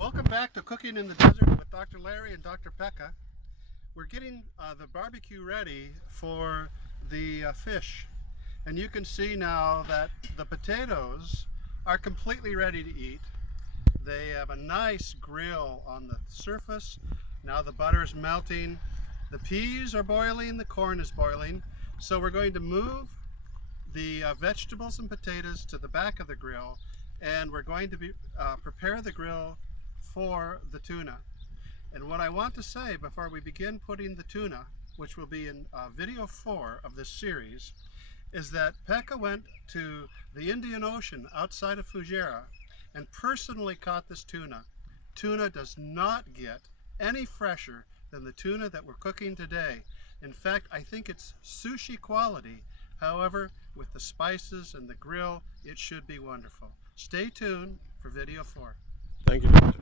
Welcome back to Cooking in the Desert with Dr. Larry and Dr. Pekka. We're getting the barbecue ready for the fish. And you can see now that the potatoes are completely ready to eat. They have a nice grill on the surface. Now the butter is melting. The peas are boiling, the corn is boiling. So we're going to move the vegetables and potatoes to the back of the grill, and we're going to prepare the grill for the tuna. And what I want to say before we begin putting the tuna, which will be in video 4 of this series, is that Pekka went to the Indian Ocean outside of Fujairah and personally caught this tuna. Tuna does not get any fresher than the tuna that we're cooking today. In fact, I think it's sushi quality. However, with the spices and the grill, it should be wonderful. Stay tuned for video 4. Thank you, Doctor.